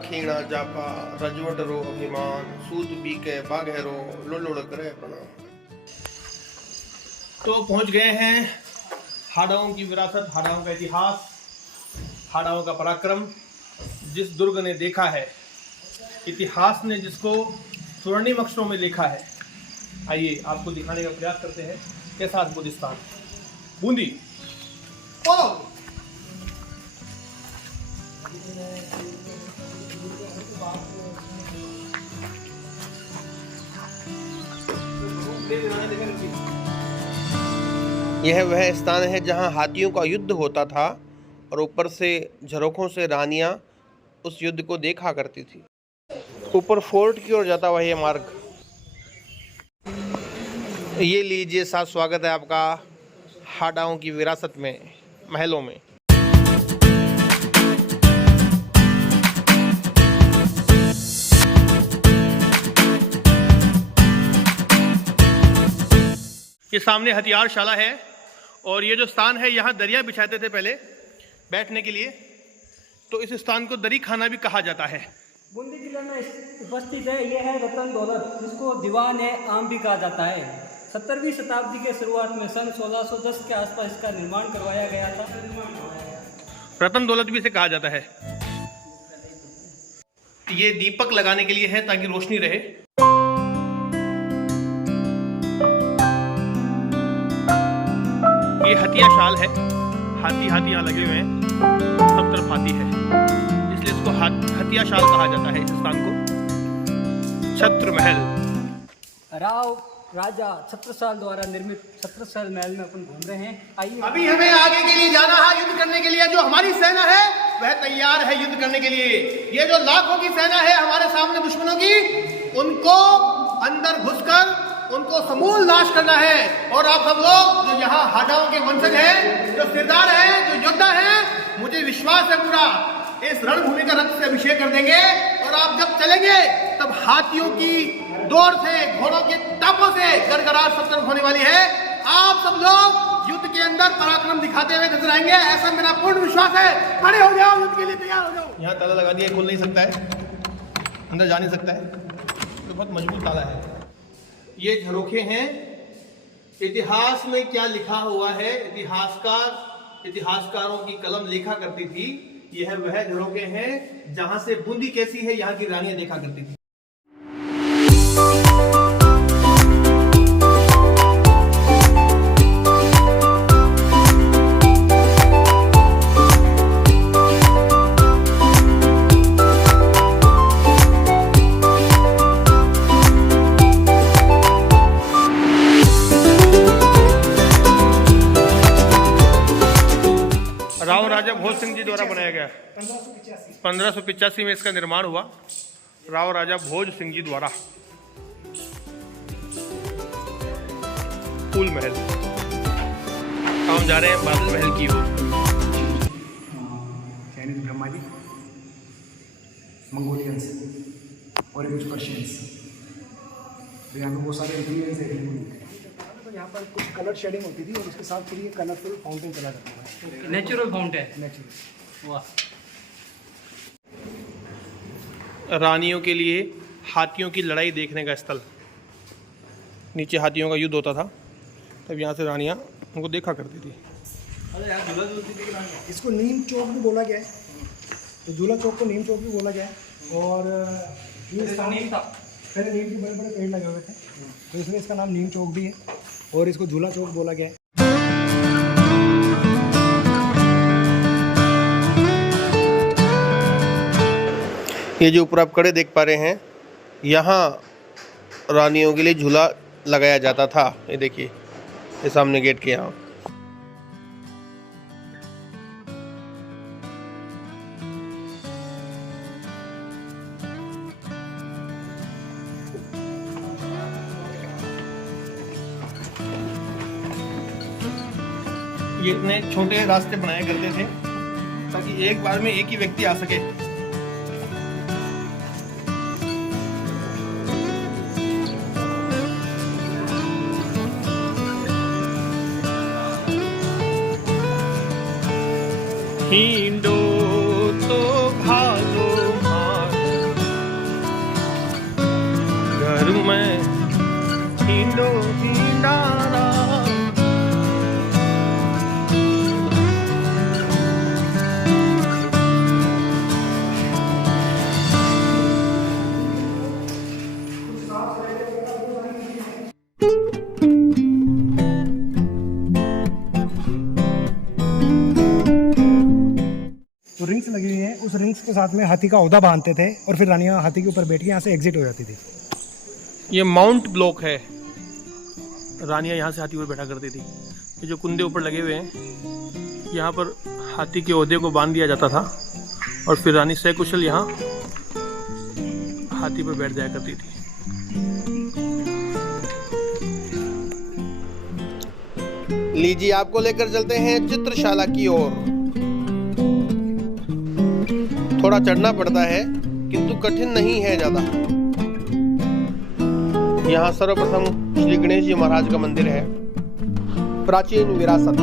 खेणा जापा रजवट रो अभिमान सूत बीके बाघेरो लुलुड़ करे प्रणाम। तो पहुंच गए हैं हाड़ाओं की विरासत, हाड़ाओं का इतिहास, हाड़ाओं का पराक्रम, जिस दुर्ग ने देखा है, इतिहास ने जिसको स्वर्णिम अक्षरों में लिखा है। आइए आपको दिखाने का प्रयास करते हैं कैसा अद्भुत स्थान बूंदी। यह वह स्थान है जहां हाथियों का युद्ध होता था और ऊपर से झरोखों से रानियां उस युद्ध को देखा करती थी। ऊपर फोर्ट की ओर जाता हुआ यह मार्ग। ये लीजिए, साथ स्वागत है आपका हाड़ाओं की विरासत में, महलों में। ये सामने हथियारशाला है और ये जो स्थान है, यहाँ दरिया बिछाते थे पहले बैठने के लिए, तो इस स्थान को दरी खाना भी कहा जाता है। बूंदी जिले में उपस्थित है यह है रतन दौलत, जिसको दीवान आम भी कहा जाता है। 17वीं शताब्दी के शुरुआत में सन 1610 के आसपास इसका निर्माण करवाया गया था। रतन दौलत भी इसे कहा जाता है। ये दीपक लगाने के लिए है ताकि रोशनी रहे। ये हथिया शाल है, हाथी यहाँ लगे हुए हैं, सब तरफ हाथी है, इसलिए इसको हथिया शाल कहा जाता है इस स्थान को। छत्र महल राव राजा छत्रसाल द्वारा निर्मित छत्रसाल महल में अपन घूम रहे हैं। आइए, अभी हमें आगे के लिए जाना है, युद्ध करने के लिए। जो हमारी सेना है वह तैयार है युद्ध करने के लिए। ये जो लाखों की सेना है हमारे सामने दुश्मनों की, उनको अंदर घुसकर उनको समूल नाश करना है। और आप सब लोग जो यहाँ हाड़ाओं के वंशज हैं, जो सिरदार हैं, जो योद्धा हैं, मुझे विश्वास है पूरा इस रणभूमि का रक्त से अभिषेक कर देंगे। और आप जब चलेंगे तब हाथियों की दौड़ से, घोड़ों के टापों से गड़गड़ाहट सब तरफ होने वाली है। आप सब लोग युद्ध के अंदर पराक्रम दिखाते हुए नजर आएंगे, ऐसा मेरा पूर्ण विश्वास है। खड़े हो जाओ, युद्ध के लिए तैयार हो जाओ। यहाँ ताला लगा दिया, खोल नहीं सकता है, अंदर जा नहीं सकता है, तो बहुत मजबूत ताला है। ये झरोखे हैं। इतिहास में क्या लिखा हुआ है, इतिहासकारों की कलम लिखा करती थी। यह वह झरोखे हैं जहां से बूंदी कैसी है यहाँ की रानियां देखा करती थी। राव राजा भोज सिंह जी द्वारा बनाया गया। 1585 में इसका निर्माण हुआ, राव राजा भोज सिंह जी द्वारा। फूल महल। हम जा रहे हैं बादल महल की ओर। चाइनीज ब्रह्मा जी, मंगोलियंस और कुछ पर्शियंस। तो यहाँ पे बहुत सारे इंग्रेडिएंट्स देखने को मिलते हैं। यहाँ पर कुछ कलर शेडिंग होती थी और उसके साथ फिर ये कलरफुल फाउंटेन चला जाता है। Natural fountain, natural. वाह। रानियों के लिए हाथियों की लड़ाई देखने का स्थल। नीचे हाथियों का युद्ध होता था, तब यहाँ से रानियाँ उनको देखा करती थी। इसको नीम चौक भी बोला गया है, तो झूला चौक को नीम चौक भी बोला गया है। और ये नीम था, पहले नीम के बड़े बड़े पेड़ लगे हुए थे, तो इसलिए इसका नाम नीम चौक भी है और इसको झूला चौक बोला गया है। ये जो ऊपर आप कड़े देख पा रहे हैं, यहाँ रानियों के लिए झूला लगाया जाता था। ये देखिए, ये सामने गेट के यहाँ। ये इतने छोटे रास्ते बनाया करते थे ताकि एक बार में एक ही व्यक्ति आ सके। हिंडो तो भालो मार करूं मैं हींडो हींडारा। तो रिंग्स लगी हुई हैं, उस रिंग्स के साथ में हाथी का औदा बांधते थे और फिर रानियाँ हाथी के ऊपर बैठ के यहाँ से एग्जिट हो जाती थी। ये माउंट ब्लॉक है, रानियाँ यहाँ से हाथी पर बैठा करती थी। ये जो कुंदे ऊपर लगे हुए हैं, यहाँ पर हाथी के ओहदे को बांध दिया जाता था और फिर रानी सकुशल यहाँ हाथी पर बैठ जाया करती थी। लीजिए आपको लेकर चलते हैं चित्रशाला की ओर। थोड़ा चढ़ना पड़ता है किंतु कठिन नहीं है ज़्यादा। यहाँ सर्वप्रथम श्री गणेश जी महाराज का मंदिर है, प्राचीन विरासत।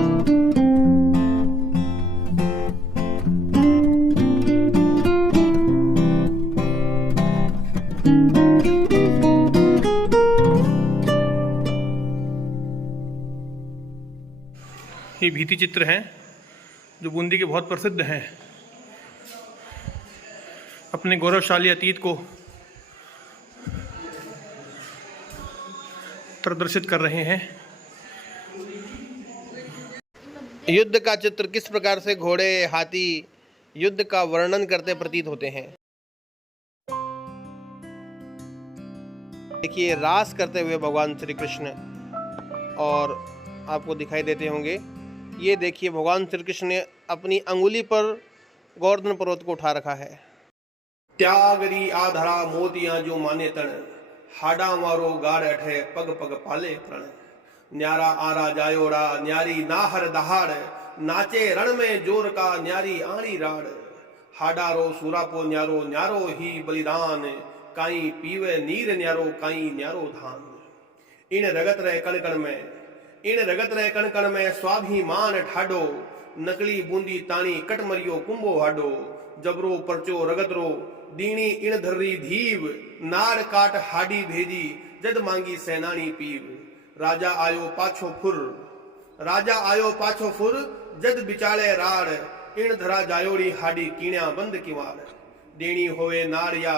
ये भित्ति चित्र हैं जो बूंदी के बहुत प्रसिद्ध हैं, अपने गौरवशाली अतीत को प्रदर्शित कर रहे हैं। युद्ध का चित्र किस प्रकार से घोड़े हाथी युद्ध का वर्णन करते प्रतीत होते हैं। देखिए रास करते हुए भगवान श्री कृष्ण और आपको दिखाई देते होंगे। ये देखिए भगवान श्री कृष्ण ने अपनी अंगुली पर गोवर्धन पर्वत को उठा रखा है। त्यागरी आधरा मोतियां जो माने तण, हाडा मारो गाड़ अठे पग पग पाले तरण। न्यारा आरा जायोड़ा न्यारी नाहर दहाड़, नाचे रण में जोर का न्यारी आरी राड़। हाडारो सूरापो न्यारो न्यारो ही बलिदान, काई पीवे नीर न्यारो काई न्यारो धान। इन रगत रहे कण कण में, इन रगत रहे कण कण में स्वाभिमान ठाडो। नकली बूंदी ताणी कटमरियो कुंभो हाडो। जबरो परचो रगतरो दीणी इन धर्री धीव। नाड़ काट हाडी भेजी जद मांगी सेनानी पीव। राजा आयो पाछो फुर, राजा आयो पाछो फुर जद बिचाले राड़। इन धरा जायोड़ी हाडी कीण्या बंद किवाड़। देणी होवे नारिया,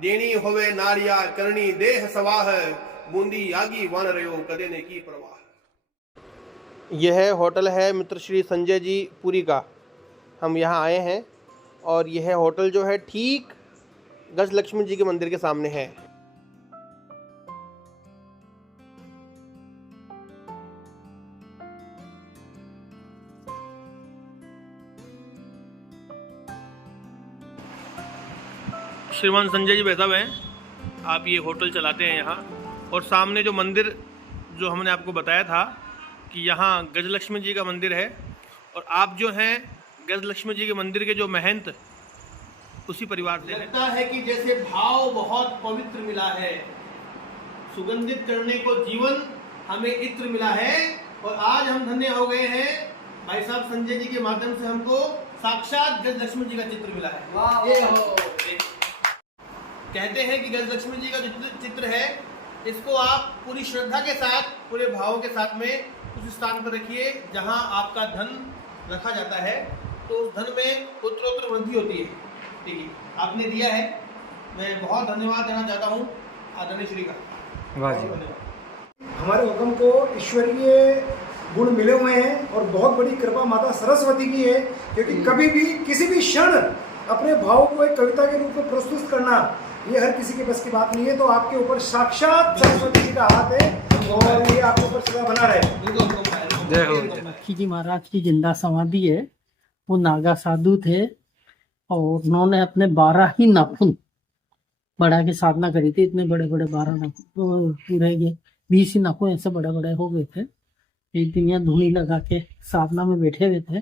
देणी होवे नारिया करनी देह सवाह। बूंदी आगी वन रयो कदे ने की प्रवाह। यह होटल है मित्र श्री संजय जी पुरी का। हम यहाँ आए हैं और यह होटल जो है ठीक गजलक्ष्मी जी के मंदिर के सामने है। श्रीमान संजय जी बैठा हुए हैं, आप ये होटल चलाते हैं यहाँ। और सामने जो मंदिर जो हमने आपको बताया था कि यहाँ गजलक्ष्मी जी का मंदिर है और आप जो हैं गजलक्ष्मी जी के मंदिर के जो महंत उसी परिवार से लगता है कि जैसे भाव बहुत पवित्र मिला है, सुगंधित करने को जीवन हमें इत्र मिला है। और आज हम धन्य हो गए हैं, भाई साहब संजय जी के माध्यम से हमको साक्षात गजलक्ष्मी जी का चित्र मिला है। वाह। कहते हैं कि गजलक्ष्मी जी का जो चित्र है इसको आप पूरी श्रद्धा के साथ पूरे भावों के साथ में उस स्थान पर रखिए जहां आपका धन रखा जाता है, तो उस धन में उत्तरोत्तर वृद्धि होती है। ठीक है, आपने दिया है, मैं बहुत धन्यवाद देना चाहता हूँ आदरणीय श्री का। वाह जी। हमारे हुक्म को ईश्वरीय गुण मिले हुए हैं और बहुत बड़ी कृपा माता सरस्वती की है, क्योंकि कभी भी किसी भी क्षण अपने भाव को एक कविता के रूप में प्रस्तुत करना ये हर किसी के बस की बात नहीं है। तो आपके ऊपर साक्षात सरस्वती जी का हाथ है और ये आपके ऊपर सदा बना रहे। जय हो। लक्ष्मी जी महाराज की जिंदा समाधि है। वो नागा साधु थे और उन्होंने अपने 12 ही नाखून बढ़ा के साधना करी थी। इतने बड़े बड़े 12 नाखून पूरे ये 20 ही नाखून ऐसे बड़े बड़े हो गए थे। एक दिन यहाँ धूनी लगा के साधना में बैठे हुए थे,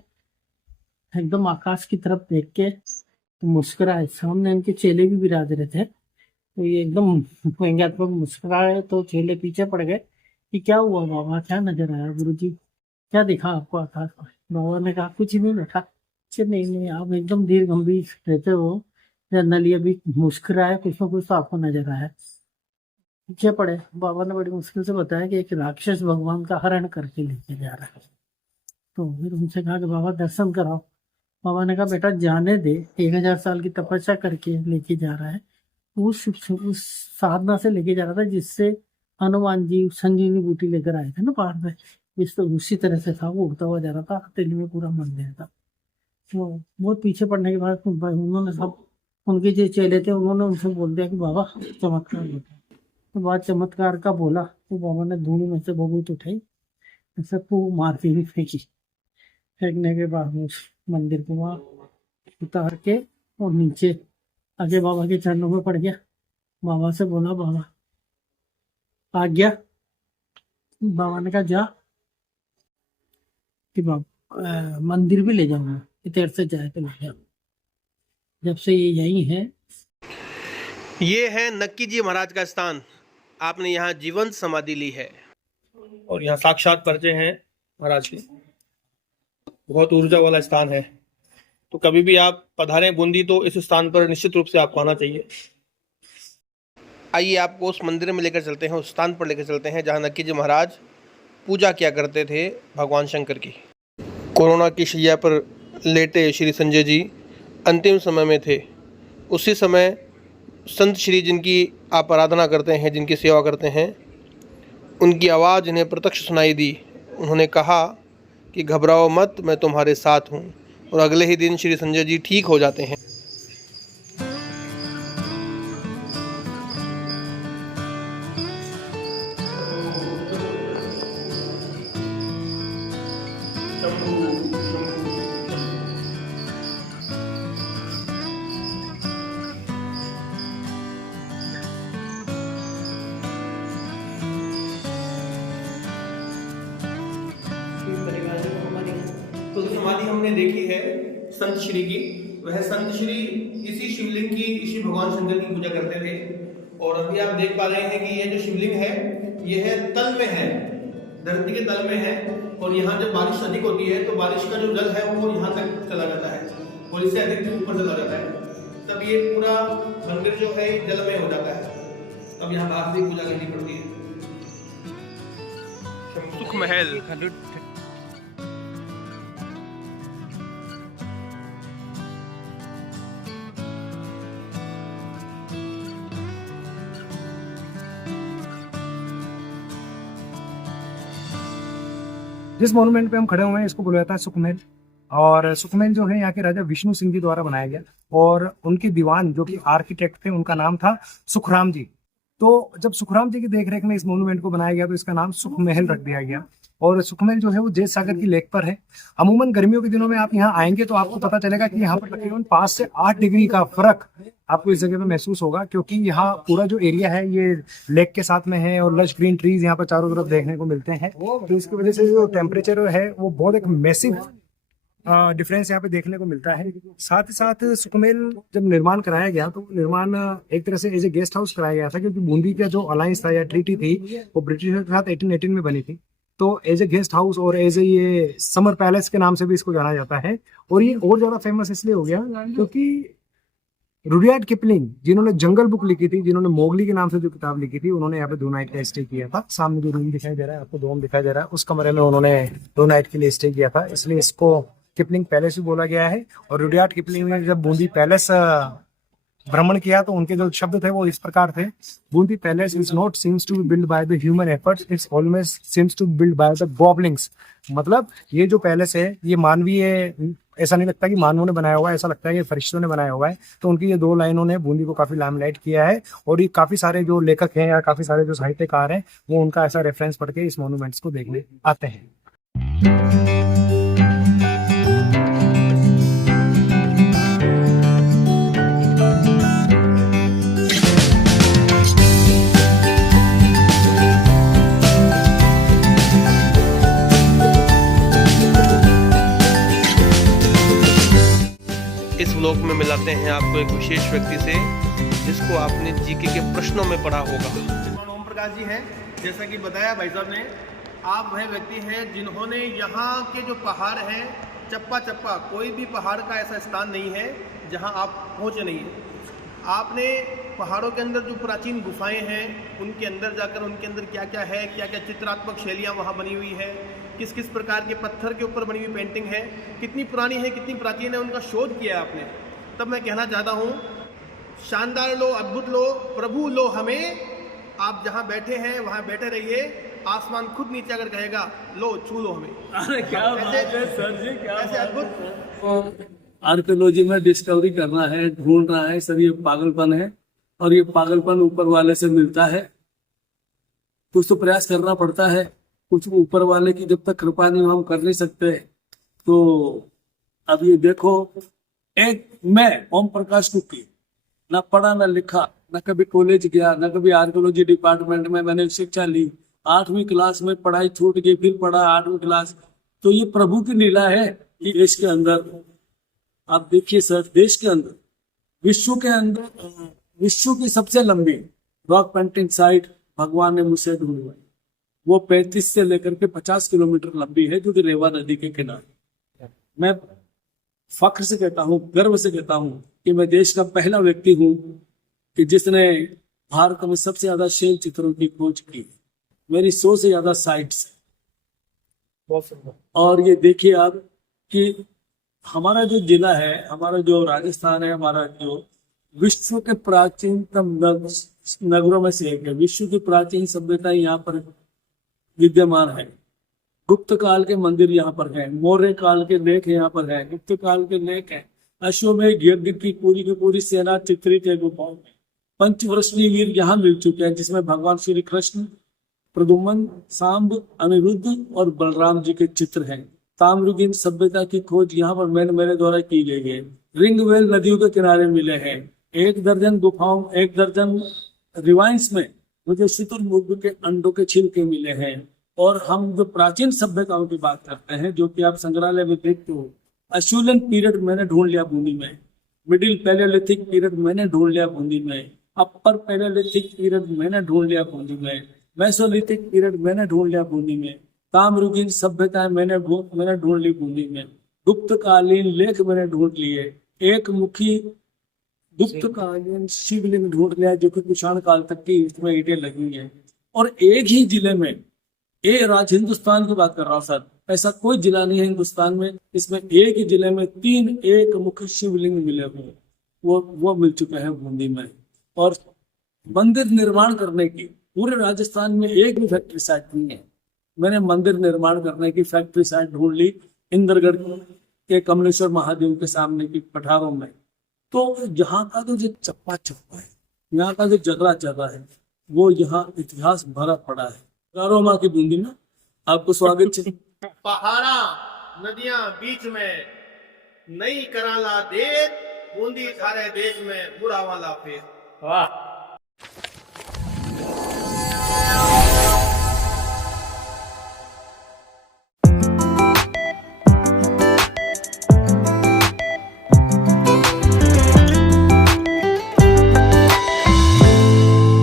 एकदम आकाश की तरफ देख के मुस्कुराए। सामने इनके चेले भी बिराज रहे थे, तो ये एकदम व्यंग्यात्मक मुस्कुराए। तो चेले पीछे पड़ गए कि क्या हुआ बाबा, क्या नजर आया गुरुजी, क्या दिखा आपको आकाश में? बाबा ने कहा कुछ नहीं बैठा। नहीं नहीं, आप एकदम धीर गंभीर रहते हो, जनरली अभी मुस्कुराए, कुछ ना कुछ तो आपको नजर आया। पीछे पड़े। बाबा ने बड़ी मुश्किल से बताया कि एक राक्षस भगवान का हरण करके लेके जा रहा है। तो फिर उनसे कहा कि बाबा दर्शन कराओ। बाबा ने कहा बेटा जाने दे, 1000 साल की तपस्या करके लेके जा रहा है। उस साधना से लेके जा रहा था जिससे हनुमान जी संजीवनी बूटी लेकर आए थे ना पहाड़ पे, इस तो उसी तरह से था। वो उड़ता हुआ जा रहा था, हथेली में पूरा मंदिर था। तो बहुत पीछे पड़ने के बाद उन्होंने सब, उनके जो चेले थे उन्होंने उनसे बोल दिया कि बाबा चमत्कार होता है। तो बाद चमत्कार का बोला तो बाबा ने धूल में से बबूत उठाई, सबको मारती हुई फेंकी। फेंकने के बाद उस मंदिर को वहाँ उतार के और नीचे आगे बाबा के चरणों में पड़ गया। बाबा से बोला बाबा आ गया। बाबा ने कहा जा कि बाबा मंदिर भी ले जाऊंगा, तेरे से जाए तो ले जाऊँ। जब से ये यही है। ये है नक्की जी महाराज का स्थान। आपने यहाँ जीवंत समाधि ली है और यहाँ साक्षात परिचय हैं महाराज के। बहुत ऊर्जा वाला स्थान है। तो कभी भी आप पधारें बूंदी तो इस स्थान पर निश्चित रूप से आपको आना चाहिए। आइए आपको उस मंदिर में लेकर चलते हैं, उस स्थान पर लेकर चलते हैं जहाँ नक्की जी महाराज पूजा किया करते थे भगवान शंकर की। कोरोना की शैया पर लेटे श्री संजय जी अंतिम समय में थे। उसी समय संत श्री जिनकी आप आराधना करते हैं, जिनकी सेवा करते हैं, उनकी आवाज़ इन्हें प्रत्यक्ष सुनाई दी। उन्होंने कहा कि घबराओ मत, मैं तुम्हारे साथ हूँ। और अगले ही दिन श्री संजय जी ठीक हो जाते हैं। तो समाधि हमने देखी है संत श्री की। वह संत श्री इसी शिवलिंग की, इसी भगवान शंकर की पूजा करते थे। और अभी आप देख पा रहे हैं कि ये जो शिवलिंग है ये है तल में है, धरती के तल में है। और यहाँ जब बारिश अधिक होती है तो बारिश का जो जल है वो यहाँ तक चला जाता है और इससे अधिक ऊपर चला जाता है। तब ये पूरा मंदिर जो है जल में हो जाता है। तब यहाँ बाहर भी पूजा करनी पड़ती है। सुख महल जिस मॉन्यूमेंट पे हम खड़े हुए हैं इसको बोला जाता है सुखमहल। और सुखमहल जो है यहाँ के राजा विष्णु सिंह जी द्वारा बनाया गया। और उनके दीवान जो कि आर्किटेक्ट थे उनका नाम था सुखराम जी। तो जब सुखराम जी की देखरेख में इस मॉन्यूमेंट को बनाया गया तो इसका नाम सुखमहल रख दिया गया। और सुखमहल जो है वो जैत सागर की लेक पर है। अमूमन गर्मियों के दिनों में आप यहाँ आएंगे तो आपको पता चलेगा कि यहाँ पर तकरीबन 5 से 8 डिग्री का फर्क आपको इस जगह पे महसूस होगा, क्योंकि यहाँ पूरा जो एरिया है ये लेक के साथ में है और लश ग्रीन ट्रीज यहाँ पर चारों तरफ देखने को मिलते हैं। तो इसकी वजह से जो टेम्परेचर है वो बहुत एक मैसिव डिफरेंस यहाँ पे देखने को मिलता है। साथ ही साथ सुखमहल जब निर्माण कराया गया तो निर्माण एक तरह से एज ए गेस्ट हाउस कराया गया था, क्योंकि बूंदी का जो अलायंस था या ट्रीटी थी वो ब्रिटिशर के साथ 1818 में बनी थी। तो एज ए गेस्ट हाउस और एज ए ये समर पैलेस के नाम से भी इसको जाना जाता है। और ये और ज्यादा फेमस इसलिए हो गया क्योंकि रुडयार्ड किपलिंग जिन्होंने जंगल बुक लिखी थी, जिन्होंने मोगली के नाम से जो किताब लिखी थी, उन्होंने यहाँ पे 2 नाइट का स्टे किया था। सामने जो रूम दिखाई दे रहा है आपको, डोम दिखाई दे रहा है, उस कमरे में उन्होंने 2 नाइट के लिए स्टे किया था। इसलिए इसको किपलिंग पैलेस भी बोला गया है। और रुडयार्ड किपलिंग ने जब बूंदी पैलेस भ्रमण किया तो उनके जो शब्द थे वो इस प्रकार थे: Bundi palace is not seems to be build by the human efforts, it's always seems to be build by the goblins. मतलब ये जो पैलेस है ये मानवीय, ऐसा नहीं लगता कि मानवों ने बनाया हुआ है, ऐसा लगता है कि फरिश्तों ने बनाया हुआ है। तो उनकी ये 2 लाइनों ने बूंदी को काफी लाइमलाइट किया है। और ये काफी सारे जो लेखक हैं या काफी सारे जो साहित्यकार हैं वो उनका ऐसा रेफरेंस पढ़ के इस मॉन्यूमेंट्स को देखने आते हैं। इस व्लॉग में मिलाते हैं आपको एक विशेष व्यक्ति से जिसको आपने जीके के प्रश्नों में पढ़ा होगा। ओम प्रकाश जी हैं, जैसा कि बताया भाई साहब ने। आप वह व्यक्ति हैं जिन्होंने यहाँ के जो पहाड़ हैं, चप्पा चप्पा, कोई भी पहाड़ का ऐसा स्थान नहीं है जहाँ आप पहुँचे नहीं है। आपने पहाड़ों के अंदर जो प्राचीन गुफाएं हैं उनके अंदर जाकर उनके अंदर क्या क्या है, क्या क्या चित्रात्मक शैलियाँ वहाँ बनी हुई है, किस किस प्रकार के पत्थर के ऊपर बनी हुई पेंटिंग है, कितनी पुरानी है कितनी प्राचीन है, उनका शोध किया है आपने। तब मैं कहना चाहता हूँ शानदार लो, अद्भुत लो, प्रभु लो हमें। आप जहाँ बैठे हैं वहाँ बैठे रहिए, आसमान खुद नीचे अगर कहेगा लो छू लो हमें। अरे क्या बात है सर जी, क्या ऐसे अद्भुत आर्कियोलॉजी में डिस्कवरी करना है, ढूंढना है सर, ये पागलपन है। और ये पागलपन ऊपर वाले से मिलता है। कुछ तो प्रयास करना पड़ता है, कुछ ऊपर वाले की जब तक कृपा नहीं हो हम कर नहीं सकते। तो अब ये देखो, एक मैं ओम प्रकाश कुकी, ना पढ़ा ना लिखा, ना कभी कॉलेज गया, ना कभी आर्कियोलॉजी डिपार्टमेंट में मैंने शिक्षा ली। 8वीं क्लास में पढ़ाई छूट गई, फिर पढ़ा 8वीं क्लास। तो ये प्रभु की लीला है कि देश के अंदर आप देखिए सर, देश के अंदर विश्व के अंदर विश्व की सबसे लंबी रॉक पेंटिंग साइट भगवान ने मुझसे ढूंढवाई। वो 35 से लेकर के 50 किलोमीटर लंबी है, जो कि रेवा नदी के किनारे। मैं फख्र से कहता हूँ, गर्व से कहता हूँ कि मैं देश का पहला व्यक्ति हूँ कि जिसने भारत में सबसे ज्यादा शैल चित्रों की खोज की। मेरी 100 से ज्यादा साइट्स। बहुत सुंदर। और ये देखिए आप कि हमारा जो जिला है, हमारा जो राजस्थान है, हमारा जो विश्व के प्राचीनतम नगरों में से एक है। विश्व की प्राचीन सभ्यता यहाँ पर विद्यमान है। गुप्त काल के मंदिर यहाँ पर है, मौर्य काल के लेख यहाँ पर है, गुप्त काल के लेख है। अश्वमेध यज्ञ की पूरी सेना चित्रित है गुफाओं में। पंचवर्षीय वीर यहाँ मिल चुके हैं, जिसमें भगवान श्री कृष्ण, प्रद्युम्न, सांब, अनिरुद्ध और बलराम जी के चित्र हैं। ताम्रयुगीन सभ्यता की खोज यहाँ पर मेरे द्वारा की गई है। रिंगवेल नदियों के किनारे मिले हैं। 1 दर्जन गुफाओं, 1 दर्जन रिवाइंस में मुझे शुतुरमुर्ग के अंडों के छिलके मिले हैं। और हम जो प्राचीन सभ्यताओं की बात करते हैं, जो कि आप संग्रहालय में देखते हो, अशूलन पीरियड मैंने ढूंढ लिया बूंदी में, मिडिल पैलेलिथिक पीरियड मैंने ढूंढ लिया बूंदी में, अपर पैलेलिथिक पीरियड मैंने ढूंढ लिया बूंदी में, मेसोलिथिक पीरियड मैंने ढूंढ लिया बूंदी में, ताम्रयुगीन सभ्यताएं मैंने ढूंढ ली बूंदी में, गुप्तकालीन लेख मैंने ढूंढ लिए, एक मुखी गुप्तकालीन शिवलिंग ढूंढ लिया जो कि कुषाण काल तक की इसमें ईंटें लगी हैं। और एक ही जिले में, हिंदुस्तान की बात कर रहा हूँ सर, ऐसा कोई जिला नहीं है हिंदुस्तान में इसमें एक ही जिले में 3 एक मुख्य शिवलिंग मिले हुए, वो मिल चुके हैं बूंदी में। और मंदिर निर्माण करने की पूरे राजस्थान में एक भी फैक्ट्री साइट नहीं है। मैंने मंदिर निर्माण करने की फैक्ट्री साइट ढूंढ ली इंद्रगढ़ के कमलेश्वर महादेव के सामने की पठारों में। तो यहाँ का जो चप्पा है, यहाँ का जो जगह है, वो यहाँ इतिहास भरा पड़ा है। गारो माँ की बूंदी में आपको स्वागत है। पहाड़ा नदियां बीच में, नई कराला देश, बूंदी सारे देश में बुरा वाला फेस। वाह।